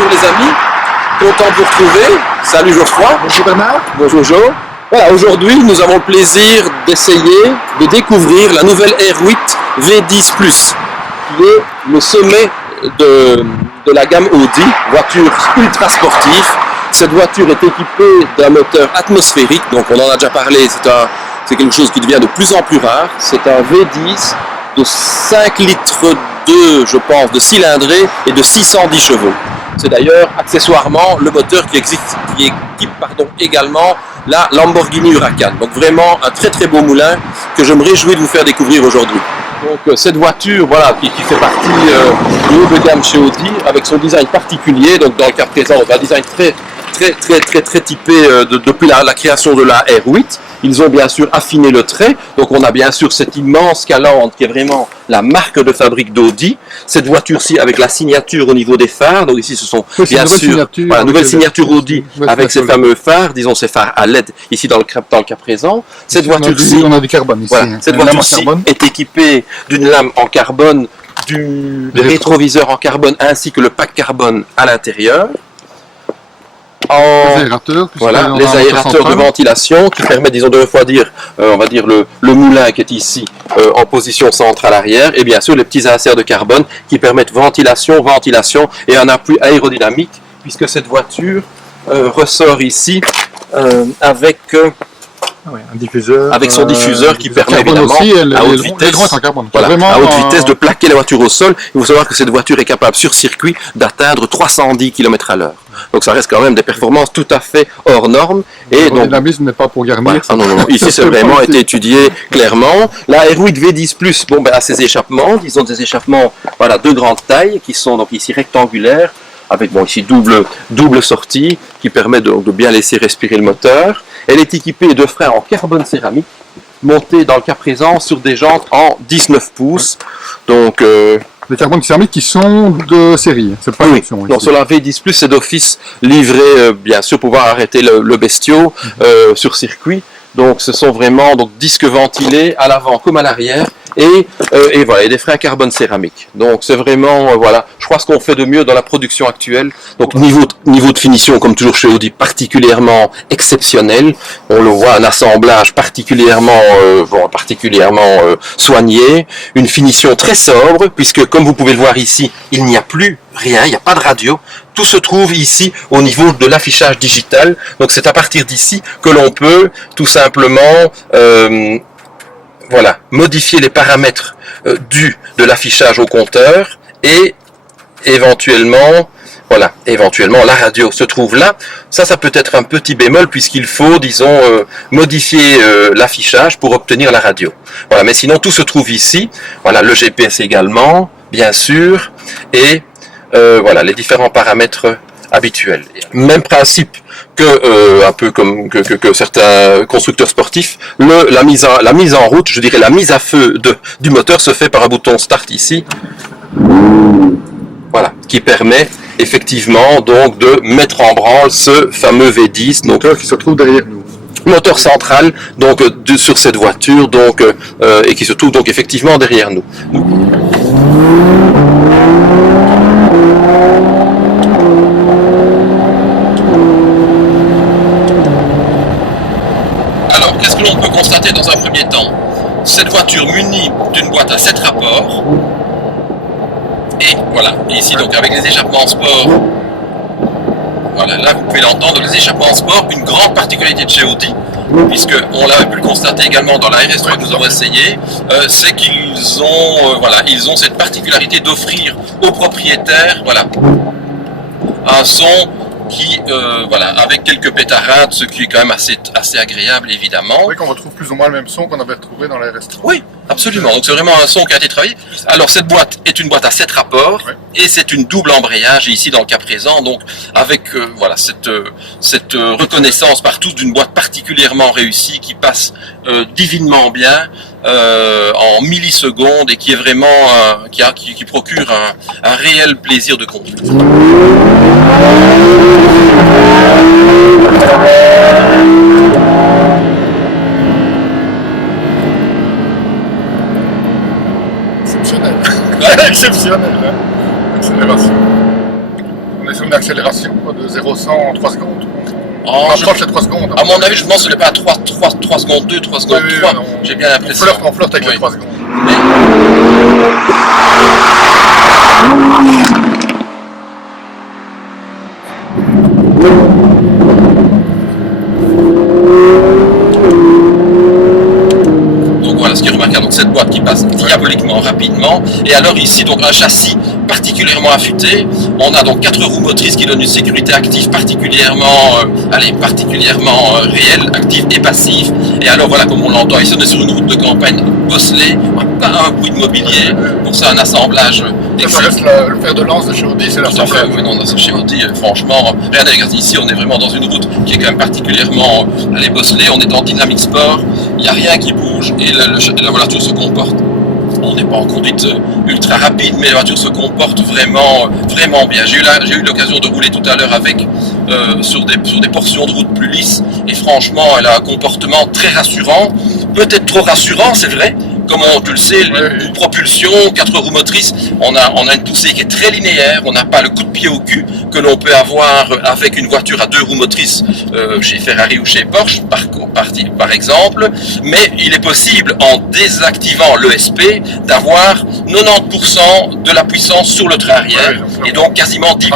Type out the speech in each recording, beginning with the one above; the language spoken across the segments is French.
bonjour les amis, content de vous retrouver. Salut Geoffroy. Bonjour Bernard. Bonjour Jo. Voilà, aujourd'hui nous avons le plaisir d'essayer de découvrir la nouvelle R8 V10 Plus, qui est le sommet de la gamme Audi, voiture ultra sportive. Cette voiture est équipée d'un moteur atmosphérique, donc on en a déjà parlé, c'est quelque chose qui devient de plus en plus rare. C'est un V10 de 5 litres 2, je pense, de cylindrée et de 610 chevaux. C'est d'ailleurs accessoirement le moteur qui équipe également la Lamborghini Huracan. Donc vraiment un très très beau moulin que je me réjouis de vous faire découvrir aujourd'hui. Donc cette voiture, voilà, qui fait partie du haut de gamme chez Audi, avec son design particulier. Donc dans le cas présent, on a un design très typé depuis la création de la R8. Ils ont bien sûr affiné le trait, donc on a bien sûr cette immense calandre qui est vraiment la marque de fabrique d'Audi. Cette voiture-ci avec la signature au niveau des phares, donc ici ce sont bien sûr la nouvelle signature Audi avec ces fameux phares, disons ces phares à LED ici dans le cas présent. Cette voiture-ci, on a du carbone ici. Voilà, cette voiture-ci est équipée d'une lame en carbone, des rétroviseurs en carbone ainsi que le pack carbone à l'intérieur. Les aérateurs de ventilation qui permettent, disons, de refroidir, on va dire, le moulin qui est ici en position centrale arrière, et bien sûr les petits inserts de carbone qui permettent ventilation et un appui aérodynamique, puisque cette voiture ressort ici avec un diffuseur, avec son diffuseur qui permet évidemment aussi, à haute vitesse de plaquer la voiture au sol. Il faut savoir que cette voiture est capable sur circuit d'atteindre 310 km/h. Donc ça reste quand même des performances tout à fait hors normes. Et donc, dynamisme n'est pas pour garnir. Non. Ici c'est vraiment été étudié clairement. La R8 V10 Plus, a ses échappements, disons des échappements de grande taille qui sont donc ici rectangulaires, avec ici double sortie qui permet de bien laisser respirer le moteur. Elle est équipée de freins en carbone céramique, montés dans le cas présent sur des jantes en 19 pouces. Donc, des carbones céramiques qui sont de série, c'est pas une option. Non, sur la V10 Plus, c'est d'office livré, bien sûr, pour pouvoir arrêter le bestiau sur circuit. Donc, ce sont vraiment disques ventilés à l'avant comme à l'arrière. Et des freins carbone céramique. Donc c'est vraiment, je crois ce qu'on fait de mieux dans la production actuelle. Donc niveau de finition, comme toujours chez Audi, particulièrement exceptionnel. On le voit, un assemblage particulièrement soigné. Une finition très sobre, puisque comme vous pouvez le voir ici, il n'y a plus rien, il n'y a pas de radio. Tout se trouve ici au niveau de l'affichage digital. Donc c'est à partir d'ici que l'on peut tout simplement modifier les paramètres de l'affichage au compteur et éventuellement la radio se trouve là. Ça peut être un petit bémol puisqu'il faut, disons, modifier l'affichage pour obtenir la radio. Voilà, mais sinon tout se trouve ici. Voilà, le GPS également, bien sûr, et les différents paramètres habituels. Même principe que un peu comme que certains constructeurs sportifs, la mise en route, je dirais la mise à feu du moteur se fait par un bouton start ici. Voilà, qui permet effectivement donc de mettre en branle ce fameux V10, donc moteur qui se trouve derrière nous. Moteur central donc sur cette voiture et qui se trouve donc effectivement derrière nous. Alors, qu'est-ce que l'on peut constater dans un premier temps? Cette voiture munie d'une boîte à 7 rapports. Et voilà, et ici donc avec les échappements en sport, là vous pouvez l'entendre, les échappements en sport, une grande particularité de chez Audi, puisque on l'avait pu le constater également dans la RS3 que nous avons essayé, c'est qu'ils ont cette particularité d'offrir aux propriétaires un son qui, avec quelques pétarades, ce qui est quand même assez agréable évidemment. Oui, qu'on retrouve plus ou moins le même son qu'on avait retrouvé dans la RS3. Oui, absolument, donc c'est vraiment un son qui a été travaillé. Alors cette boîte est une boîte à 7 rapports, et c'est une double embrayage, et ici dans le cas présent, donc avec cette reconnaissance par tous d'une boîte particulièrement réussie, qui passe divinement bien, en millisecondes, et qui est vraiment qui procure un réel plaisir de conduite. Exceptionnel. Exceptionnel, hein. Accélération. On est sur une accélération Oh, On approche les 3 secondes. à mon avis, je pense que ce n'est pas à 3 secondes 2, 3 secondes 3. J'ai bien l'impression. On flirte avec les 3 secondes. Mais... Donc voilà ce qui est remarquable, donc cette boîte qui passe diaboliquement rapidement, et alors ici donc un châssis particulièrement affûté, on a donc 4 roues motrices qui donnent une sécurité active particulièrement réelle, active et passive, et alors voilà comme on l'entend ici on est sur une route de campagne bosselée, pas un bruit de mobilier, pour ça un assemblage ça reste le fer de lance de chez Audi, c'est l'assemblage. Oui, non, chez Audi, franchement, rien à regarder ici, on est vraiment dans une route qui est quand même particulièrement bosselée, on est en dynamique sport, il n'y a rien qui bouge et la voiture se comporte. On n'est pas en conduite ultra rapide, mais la voiture se comporte vraiment bien. J'ai eu l'occasion de rouler tout à l'heure avec sur des portions de route plus lisses, et franchement, elle a un comportement très rassurant, peut-être trop rassurant, c'est vrai. Comme tu le sais, une propulsion, 4 roues motrices, on a une poussée qui est très linéaire, on n'a pas le coup de pied au cul que l'on peut avoir avec une voiture à 2 roues motrices chez Ferrari ou chez Porsche, par exemple, mais il est possible, en désactivant l'ESP, d'avoir 90% de la puissance sur le train arrière, et donc quasiment 10%,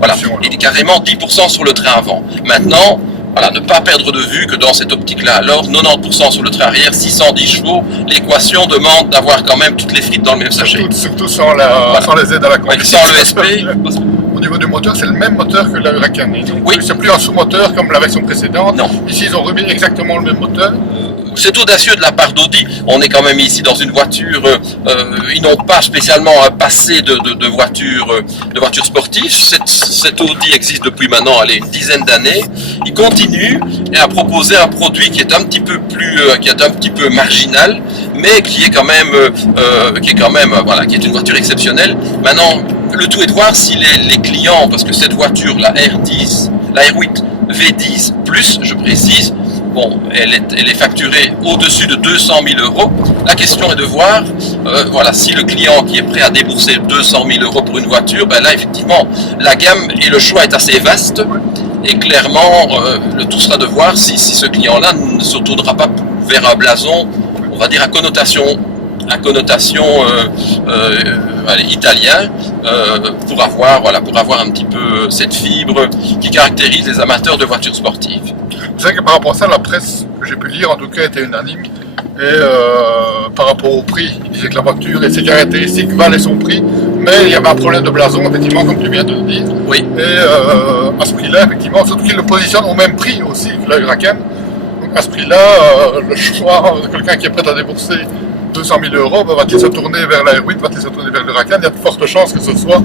voilà, et carrément 10% sur le train avant. Maintenant, voilà, ne pas perdre de vue que dans cette optique-là, alors 90% sur le train arrière, 610 chevaux, l'équation demande d'avoir quand même toutes les frites dans le même sachet. Surtout sans les aides à la conduite. Sans l'ESP. Au niveau du moteur, c'est le même moteur que la Huracan. Oui. C'est plus un sous-moteur comme la version précédente. Non. Ici, ils ont remis exactement le même moteur. C'est audacieux de la part d'Audi. On est quand même ici dans une voiture, ils n'ont pas spécialement un passé de voitures sportives. Cette Audi existe depuis maintenant une dizaine d'années. Ils continuent à proposer un produit qui est un petit peu marginal, mais qui est quand même, qui est une voiture exceptionnelle. Maintenant, le tout est de voir si les clients, parce que cette voiture, la R8 V10 Plus, je précise, bon, elle est facturée au-dessus de 200 000 €. La question est de voir si le client qui est prêt à débourser 200 000 € pour une voiture, ben là effectivement la gamme et le choix est assez vaste, et clairement le tout sera de voir si ce client-là ne se tournera pas vers un blason, on va dire à connotation italien, pour avoir un petit peu cette fibre qui caractérise les amateurs de voitures sportives. C'est vrai que par rapport à ça, la presse que j'ai pu lire en tout cas était unanime, et par rapport au prix, il disait que la voiture et ses caractéristiques valaient son prix, mais il y avait un problème de blason, effectivement, comme tu viens de le dire. Oui. Et à ce prix-là, effectivement, surtout qu'il le positionne au même prix aussi que la Huracan. Donc à ce prix-là, le choix de quelqu'un qui est prêt à débourser 200 000 €, va-t-il se tourner vers la R8, va-t-il se tourner vers le Huracan? Il y a de fortes chances que ce soit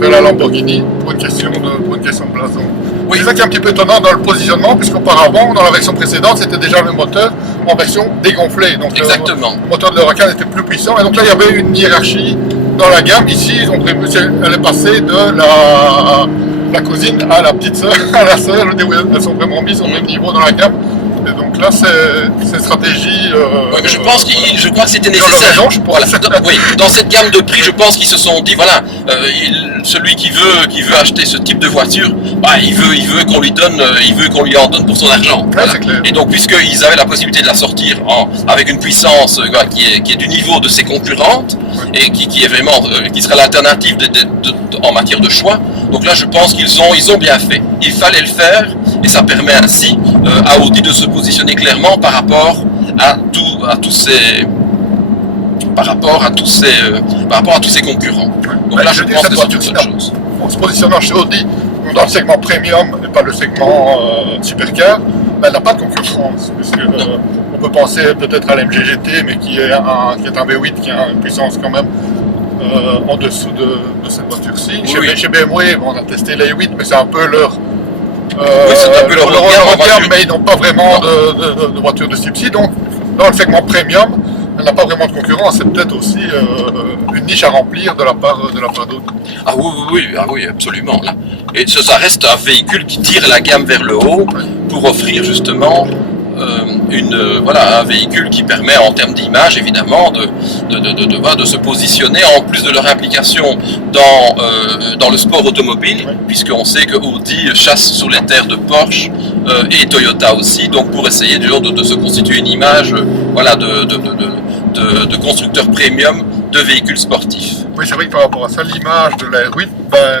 vers la Lamborghini pour une question de blason. Oui. C'est ça qui est un petit peu étonnant dans le positionnement, puisqu'auparavant, dans la version précédente, c'était déjà le moteur en version dégonflée. Donc exactement. Le moteur de la Huracan était plus puissant, et donc là il y avait une hiérarchie dans la gamme. Ici, elle est passée de la cousine à la petite sœur, à la sœur. Elles sont vraiment mises au même niveau dans la gamme. Et donc là, c'est stratégie. Oui, mais je crois que c'était nécessaire. Dans cette gamme de prix, je pense qu'ils se sont dit voilà, celui qui veut acheter ce type de voiture, il veut qu'on lui en donne pour son argent. Ouais, voilà. Et donc, puisqu'ils avaient la possibilité de la sortir avec une puissance qui est du niveau de ses concurrentes, et qui est vraiment qui sera l'alternative en matière de choix. Donc là, je pense qu'ils ont bien fait. Il fallait le faire, et ça permet ainsi à Audi de se positionner clairement par rapport à tous ses concurrents. Donc là, je pense que c'est une bonne chose. En se positionnant chez Audi dans le segment premium et pas le segment supercar, elle n'a pas de concurrence, puisque on peut penser peut-être à l'MG GT, mais qui est un V8 qui a une puissance quand même en dessous de cette voiture-ci. Chez BMW, on a testé les 8, mais c'est un peu leur gamme, mais ils n'ont pas vraiment de voiture de ce type-ci. Donc, dans le segment premium, elle n'a pas vraiment de concurrence. C'est peut-être aussi une niche à remplir de la part d'Audi. Ah oui, absolument. Là. Et ça reste un véhicule qui tire la gamme vers le haut pour offrir justement un véhicule qui permet en termes d'image évidemment de se positionner, en plus de leur implication dans le sport automobile, puisqu'on sait que Audi chasse sur les terres de Porsche et Toyota aussi, donc pour essayer de se constituer une image de constructeur premium de véhicules sportifs. Oui, c'est vrai que par rapport à ça, l'image de la R8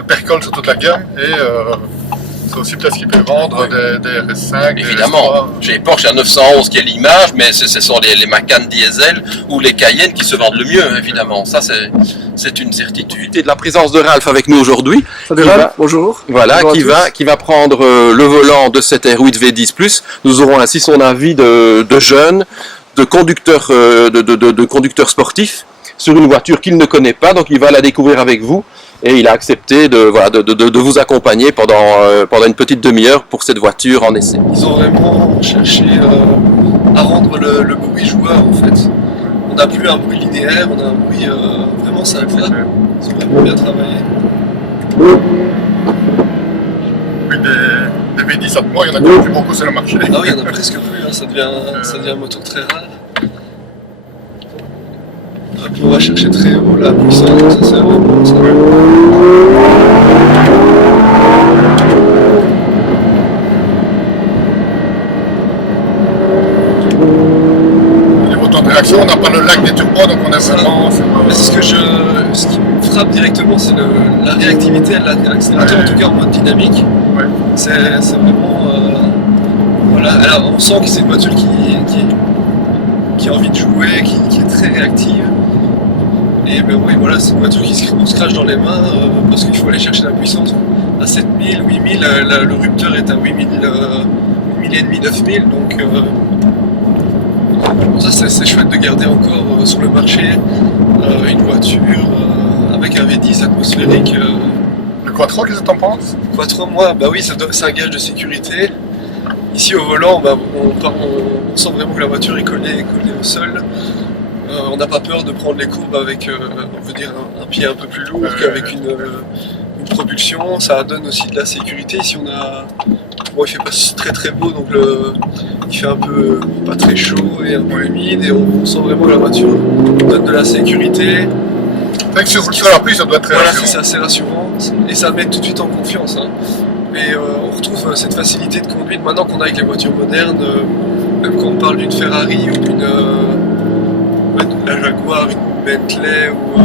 percole sur toute la gamme et c'est aussi peut-être ce qui peut vendre des RS5. Évidemment, chez Porsche, il y a 911 qui est l'image, mais ce sont les Macan diesel ou les Cayenne qui se vendent le mieux, évidemment. Ça, c'est une certitude. Et de la présence de Ralph avec nous aujourd'hui. Bonjour. Voilà, bonjour qui va prendre le volant de cette R8 V10+. Nous aurons ainsi son avis de jeune, de conducteur sportif, sur une voiture qu'il ne connaît pas, donc il va la découvrir avec vous. Et il a accepté de vous accompagner pendant une petite demi-heure pour cette voiture en essai. Ils ont vraiment cherché à rendre le bruit joueur en fait. On n'a plus un bruit linéaire, on a un bruit vraiment sympa. Ils ont vraiment bien travaillé. Oui, des V10 à moi, il y en a quand même plus beaucoup sur le marché. Ah oui, il y en a presque plus, hein. Ça devient un moteur très rare. Et puis on va chercher très haut la puissance, ça c'est vraiment ça. Au niveau temps de réaction, on n'a pas le lag des turbos, donc on a vraiment... Ce qui me frappe directement, c'est la réactivité de l'accélérateur, en tout cas en mode dynamique. Ouais. C'est vraiment... voilà. Alors on sent que c'est une voiture qui a envie de jouer, qui est très réactive. Et ben oui, voilà, c'est une voiture qu'on se crache dans les mains parce qu'il faut aller chercher la puissance. À 7000, 8000, le rupteur est à 8000 et demi, 9000, donc ça c'est chouette de garder encore sur le marché une voiture avec un V10 atmosphérique. Le Quattro, qu'est-ce que t'en penses? Quattro, moi, bah oui, c'est un gage de sécurité. Ici au volant, on sent vraiment que la voiture est collée au sol. On n'a pas peur de prendre les courbes avec on veut dire un pied un peu plus lourd qu'avec une propulsion. Ça donne aussi de la sécurité. Ici il fait pas très très beau, donc il fait un peu pas très chaud et un peu humide, et on sent vraiment que la voiture donne de la sécurité. C'est vrai que sur la pluie, ça doit être très rassurant. Voilà, c'est assez rassurant et ça met tout de suite en confiance. Hein. Et on retrouve cette facilité de conduite maintenant qu'on a avec les voitures modernes, même quand on parle d'une Ferrari ou d'une la Jaguar, une Bentley ou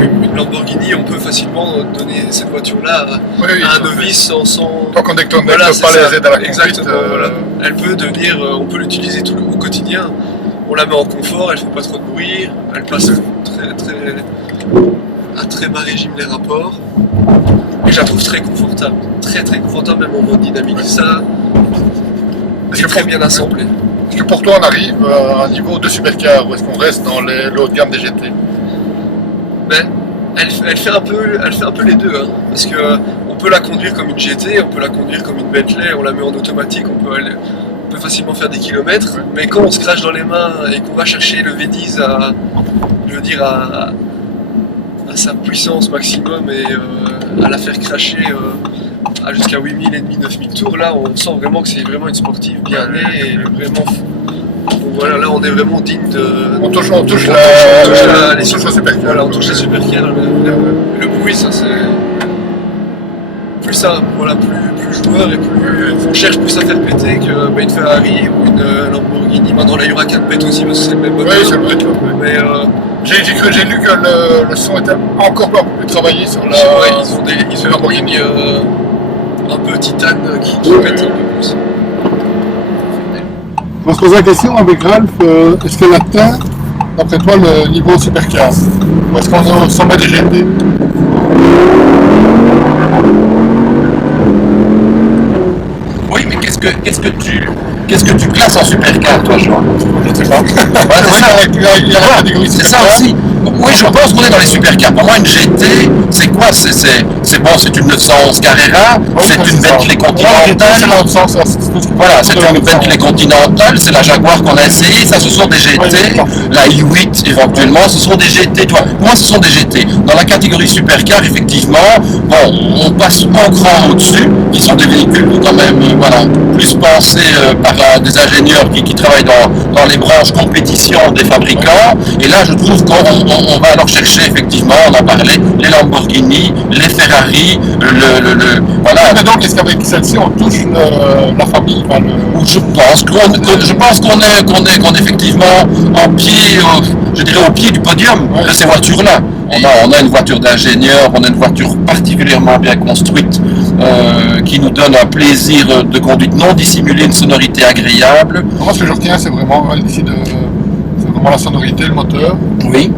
une Lamborghini, on peut facilement donner cette voiture-là à un novice sans... Tant qu'on déconnecte pas les aides à la conduite. Exactement, voilà. Elle peut devenir, on peut l'utiliser au quotidien. On la met en confort, elle fait pas trop de bruit, elle passe à très bas régime les rapports. Et je la trouve très confortable, très confortable même en mode dynamique. Ça, c'est très bien assemblé. Est-ce que pour toi on arrive à un niveau de supercar ou est-ce qu'on reste dans le haut de gamme des GT? Ben, elle fait un peu les deux, hein, parce que on peut la conduire comme une GT, on peut la conduire comme une Bentley, on la met en automatique, on peut facilement faire des kilomètres, mais quand on se crache dans les mains et qu'on va chercher le V10 à sa puissance maximum et à la faire cracher à jusqu'à 8000 et demi, 9000 tours, là on sent vraiment que c'est vraiment une sportive bien née et vraiment fou. Donc voilà, là on est vraiment digne de... On touche les supercars. Voilà, on touche les supercars. Le bruit, ça c'est... Plus ça, voilà, plus joueur et plus... On cherche plus à faire péter qu'une Ferrari ou une Lamborghini. Maintenant la Huracan pète aussi parce que c'est le même moteur. Oui, c'est vrai. Mais j'ai lu que le son était encore plus travaillé sur la... Ouais, ils ont Lamborghini un peu titane qui pète un peu plus. On se pose la question avec Ralph, est-ce qu'elle atteint, d'après toi, le niveau supercar? Ou est-ce qu'on s'en met des GT? Oui, mais qu'est-ce que tu classes en supercar, toi, Jean? Je ne sais pas. C'est ça aussi. Oui, je pense qu'on est dans les supercars. Pour moi, une GT, c'est quoi? C'est bon, c'est une 911 Carrera, c'est une Bentley Continental. Voilà, c'est une Bentley Continental, c'est la Jaguar qu'on a essayé. Ça, ce sont des GT. La i8, éventuellement, ce sont des GT. Pour moi, ce sont des GT. Dans la catégorie supercar, effectivement, bon, on passe un cran au-dessus. Ils sont des véhicules quand même voilà, plus pensé par des ingénieurs qui travaillent dans les branches compétition des fabricants. Et là, je trouve qu'on va alors chercher, effectivement, on en parlait, les Lamborghini, les Ferrari, voilà. Mais donc, est-ce qu'avec celle-ci, on touche la famille Je pense qu'on est effectivement en pied, je dirais au pied du podium de ces voitures-là. On a une voiture d'ingénieur, on a une voiture particulièrement bien construite qui nous donne un plaisir de conduite non dissimulé, une sonorité agréable. Moi, ce que je retiens, c'est vraiment la sonorité, le moteur, Oui.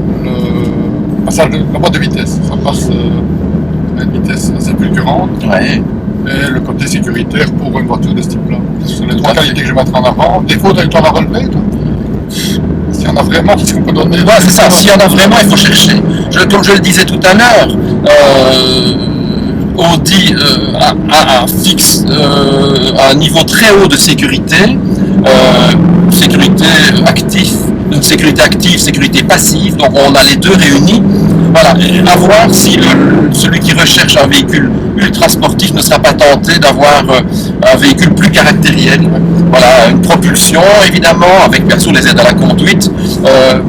la boîte de vitesse. Ça passe à une vitesse assez fulgurante. Ouais. Et le côté sécuritaire pour une voiture de ce type-là. Ce sont les trois qualités que je mettrai en avant. Défaut, tu en as relevé, toi? S'il y en a vraiment, qu'est-ce qu'on peut donner? Ouais, c'est ça, s'il y en a vraiment, il faut chercher. Comme je le disais tout à l'heure, Audi fixe un niveau très haut de sécurité, sécurité active, sécurité passive, donc on a les deux réunis. Voilà, à voir si celui qui recherche un véhicule ultra sportif ne sera pas tenté d'avoir un véhicule plus caractériel. Voilà, une propulsion évidemment, avec bien sûr les aides à la conduite,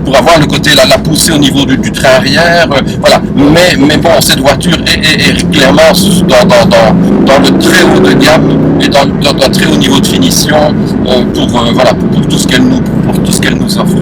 pour avoir le côté la poussée au niveau du train arrière. Voilà, mais bon, cette voiture est clairement dans le très haut de gamme et dans un très haut niveau de finition pour tout ce qu'elle nous offre.